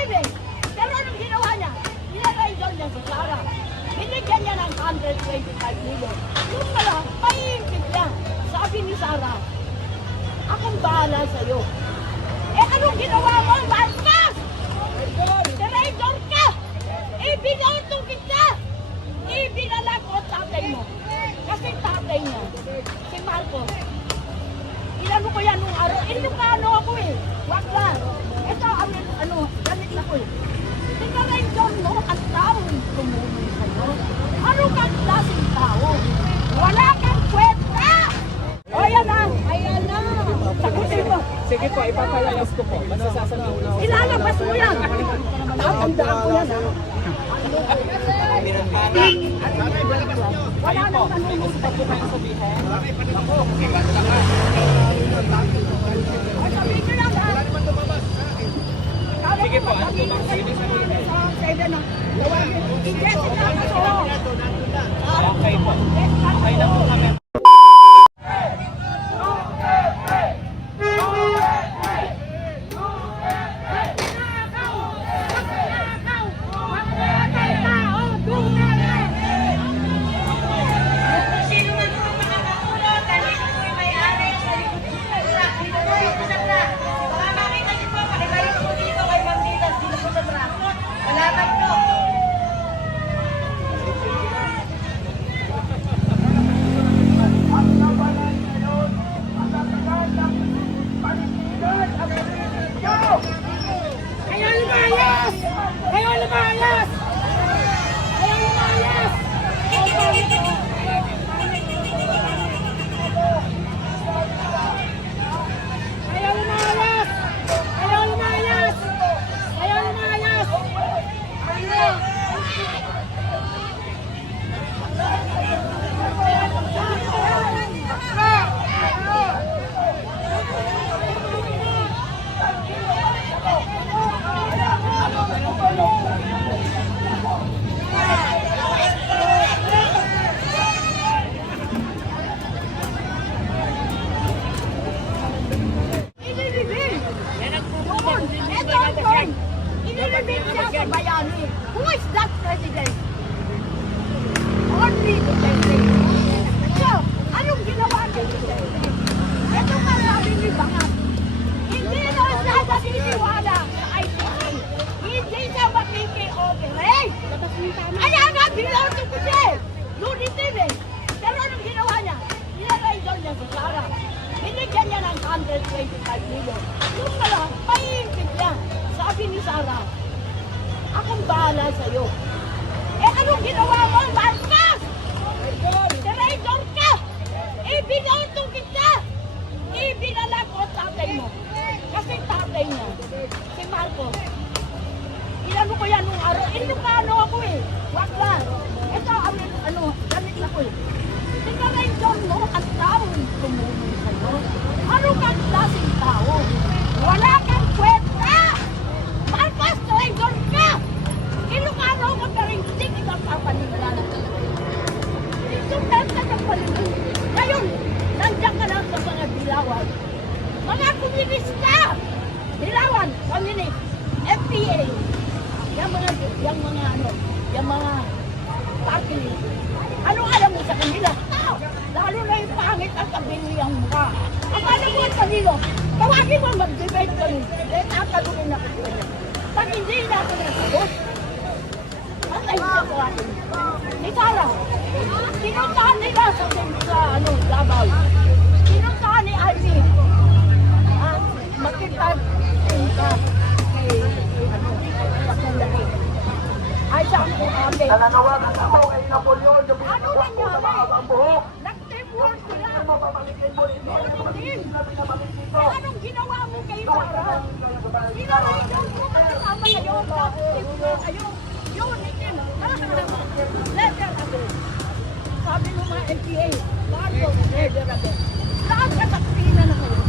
TV. Pero anong ginawa niya? Nilagay doon niya sa Sara. Binigyan niya ng 125 million. Yung pala, paiintip niya. Sabi ni Sara, akong bahala sa'yo. Eh anong ginawa mo, Marcos? Traitor ka! Ibinoto kita! Ibinalag ko tatay mo. Kasi tatay niya, si Marcos. Inano ko yan nung araw. Ilocano ako eh. Wag lang. Ito, ganit na ko eh. Traitor mo ang taong tumulong sa'yo. Ano kang klaseng tao? Wala kang kwenta! O yan na! Ayan na! Sagutin mo! Sige po, ipapalayas ko po. Basta sasabihin ko na. Ilalabas mo yan! Tatandaan ko yan ha! Wala nang manunod pa po kayo sabihin. Ay, sabihin nyo lang ha! Sige po, ano po bang pwede sabihin? Okay po. Okay na po kami. Who is that president? Only the president. So, anong ginawa niya? Ito ka sabi ni Bangat. Hindi na siya naniniwala sa ICC. Hindi siya makiki-operate. Kaya nga, binoto ko siya. Lulitin eh. Pero anong ginawa niya? Nilagay doon niya sa Sara. Binigyan niya ng 125 million. Yung pala, paiintip niya. Sabi ni Sara, akong bahala sa'yo. Eh anong ginawa mo, Marcos? Traitor ka! Ibinoto kita! Ibinalag ko tatay mo. Kasi tatay niya, si Marcos. Inano ko yan nung araw. Ilocano ako eh. Wag lang. Ito, ganit na ko eh. Traitor mo ang taong tumulong sa'yo. Ano kang klaseng tao? Wala kang kwenta! Marcos, traitor ka! Ilocano mo ka rin, hindi kita papanigalanan talaga. Isulat ka ng paligid. Ngayon, nandiyan ka lang sa mga dilawan. Mga komunista! Dilawan, komunist, FPA. Yung mga party. Ano alam mo sa kanila? Lalo na yung pangit ang kabiliyang mukha. Ang alam mo ang kanilo, tawagin mo mag-debate kami. Eh, tatanungin na kasi. Pag hindi na ako nasagot, at ay siya ko atin. Itala, kinuntahan nila sa Davao. Kinuntahan ni Ivy. Makita-tin ka kay Pagkandali. Ay siya ang kumate. Nananawagan ako kay Napoleon. Ano nangyari? Nag-teamwork sila. Anong ginawa mo kay Sara? Ginawa mo kasama kayo. Yun, itin. Letter agad. Sabi ng mga NPA, lahat ko, letter agad. Lahat katakpina na kayo.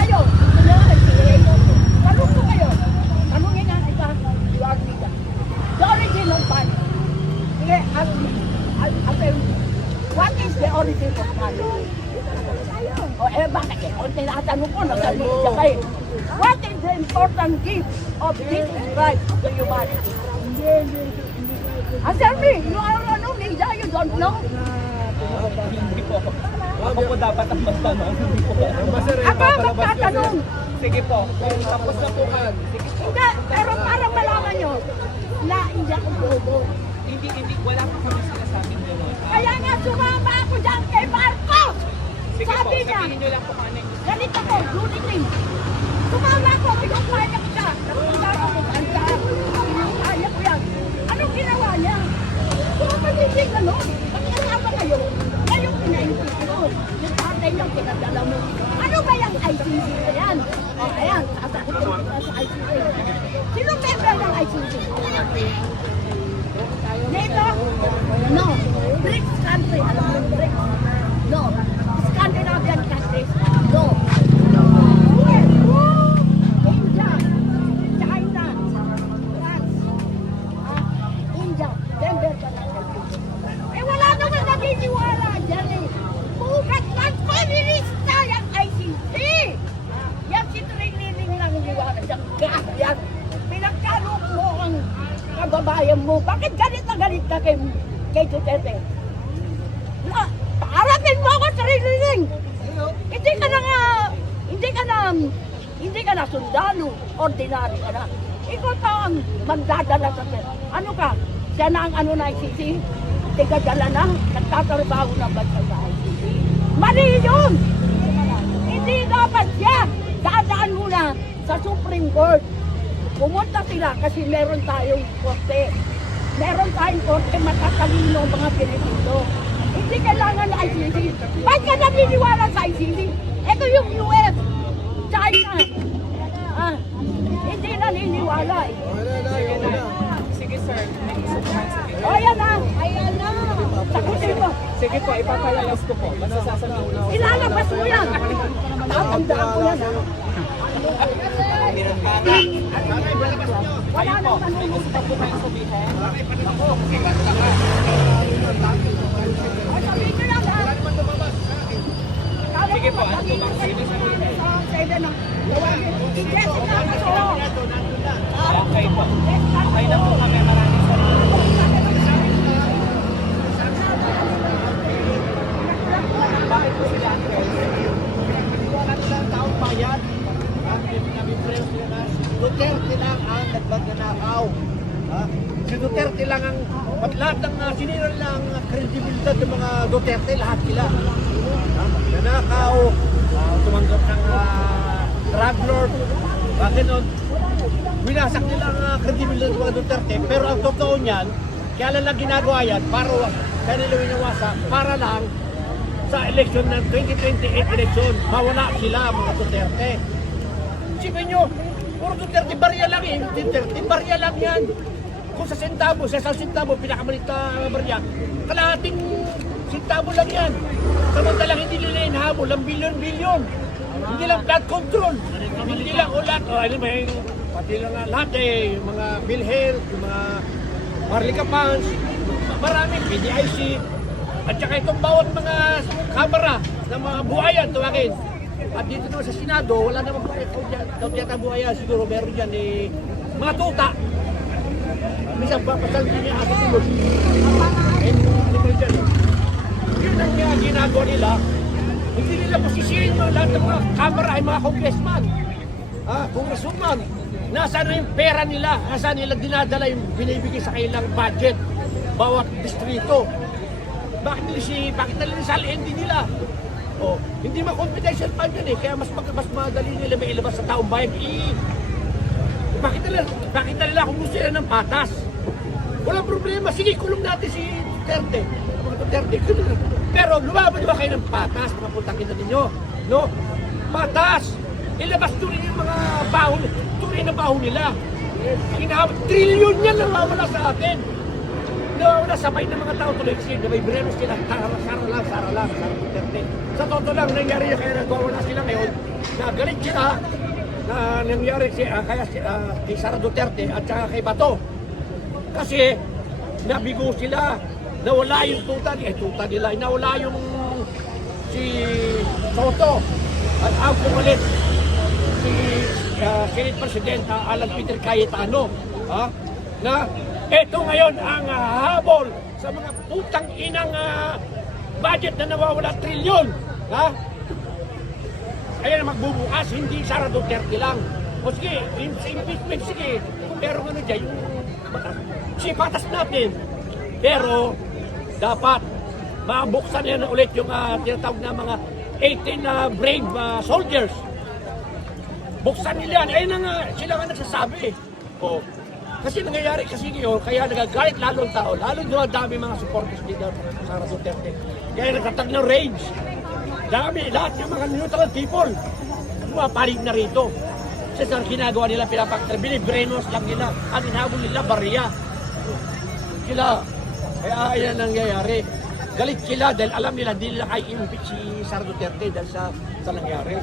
Kayo, ito na NPA. Tanong ko kayo. Tanongin na isa, iwag nila. The origin of money. Sige, ask me. I'll tell you. What is the origin of money? Ayun. O bakit? Kung tinatanong ko, nasa media kayo. What is the important gift of Jesus Christ to humanity? Answer me, you are ano, media, you don't know? Hindi po. Ako po dapat ang magtanong. Hindi po. Ako magtatanong. Sige po. Tapos na po kan. Hindi, pero para malaman nyo na hindi ako bobo. Hindi. Wala po kami sinasabing gano'n. Kaya nga sumama ako dyan kay Marcos. Sige po, Sabi niya, sabihin nyo lang po kung ano yung ganito ko, lulitin. Sumama ako, pinupaya ko siya. Napunta ako kung kanta. Pinupaya ko yan. Anong ginawa niya? Pumapagiging gano'n. Pag-kasama kayo, kayong pinaintindi ko. Yung tatay niyang pinadala mo. Ano ba yung ICC na yan? O, ayan, sasagutin kita sa ICC. Sino member ng ICC? NATO? No. BRICS country. Alam mo yung BRICS? No. Scandinavian countries? No. India, China, France, India, member ka ng ICC. Eh wala naman naniniwala dyan eh. Bukat lang panilista yung ICC. Yan si Triniling lang niwala siyang yan. Pinagkalok mo ang kababayan mo. Bakit galit na galit ka kay Duterte? Na, paarapin mo ako, Triniling. Hindi ka na sundalo, ordinary ka na. Ikaw pa ang magdadala sa sir. Ano ka? Siya na ang ano na ICC? Tigadala na, nagtatrabaho na ba sa ICC? Mali yun! Hindi dapat siya. Dadaan muna sa Supreme Court. Pumunta sila kasi meron tayong korte. Meron tayong korte matatalino mga Pilipino. Hindi kailangan na ICC. Ba't ka naniniwala sa ICC? Ito yung US, China. Hindi naniniwala eh. Sige sir. O ayan na, ayan na. Sagutin mo. Sige po, ipapalayas ko po. Basta sasabihin ko. Ilalabas mo yan. Tatandaan ko yan ha. Wala nang manunod. Gusto po kayong sabihin? O sabihin nyo lang ha. Sige po, ano po bang sino sa mga? Jessica Paso. Okay po. Okay na po kami. Maraming salamat. Bakit po sila? Taong bayan, Duterte lang ang nagnanakaw. Si Duterte lang ang lahat ng sinira lang ang kredibilidad ng mga Duterte, lahat sila. Nanakaw, tumanggap ng drug lord, bakit nun? Winasak nila ang kredibilidad ng mga Duterte, pero ang totoo niyan, kaya lang ginagawa yan, para kaya nila winawasak, para lang sa eleksyon ng 2028 eleksyon, mawala sila mga Duterte. Isipin nyo, puro Duterte, barya lang eh. Duterte, barya lang yan. Kung sa sentabo, sa isang sentabo, pinakamalit na barya, kalahating sentabo lang yan. Samantalang hindi nila inahabol ang bilyon-bilyon. Hindi lang flood control. Hindi lang ulat. O ano ba yung, pati lang lahat eh, yung mga PhilHealth, yung mga Marlica Funds, marami, PDIC, at saka itong bawat mga kamera ng mga buhayan, tuwagin. At dito naman sa Senado, wala naman po buhayan, siguro meron dyan eh, mga tuta. Minsan papasal din niya aking tulog. Eh, ano dyan. Yun ang ginagawa nila. Hindi nila pasisihin mo lahat ng mga kamera ay mga congressman. Congresswoman. Nasaan na yung pera nila? Nasaan nila dinadala yung binibigay sa kanilang budget? Bawat distrito. Bakit nila salihin din nila? Oh, hindi ma-confidential fund yan eh. Kaya mas madali nila may ilabas sa taong bayan. Bakit nila kung gusto nila ng patas? Walang problema. Sige, kulong natin si Duterte. Pero lumaban ba kayo ng patas? Mga putang ina ninyo. No? Patas! Ilabas tuloy yung mga bahon. Tuloy na bahon nila. Trilyon yan nawawala sa atin. Nawawala sabay ng mga tao tuloy kasi may brero sila. Sara lang. Sa totoo lang, nangyari yung kaya nagwawala sila ngayon. Nagalit sila na nangyari kay Sara Duterte at saka kay Bato. Kasi nabigo sila. Nawala yung tuta nila. Nawala yung si Soto at ang pumalit si Senate President Alan Peter Cayetano, na ito ngayon ang habol sa mga putang inang budget na nawawala trilyon. Ayan ang magbubukas, hindi Sara Duterte lang. O sige, impeachment, sige. Pero ano dyan, yung sipatas natin. Pero dapat mabuksan yan ulit yung tinatawag na mga 18 na brave soldiers. Buksan nila yan. Ayun na nga, sila nga nagsasabi. O, kasi nangyayari kasi ngayon, kaya nagagalit lalo ang tao. Lalo dami mga supporters dito sa Sara Duterte. Kaya nagtatag ng rage. Dami, lahat yung mga neutral people. Palig na rito. Kasi ang ginagawa nila, binibrenos lang nila. Ang inhabol nila, bariya. Sila. Kaya ayan ang nangyayari. Galit sila dahil alam nila, hindi nila kaya impeach si Sara Duterte dahil sa nangyayari.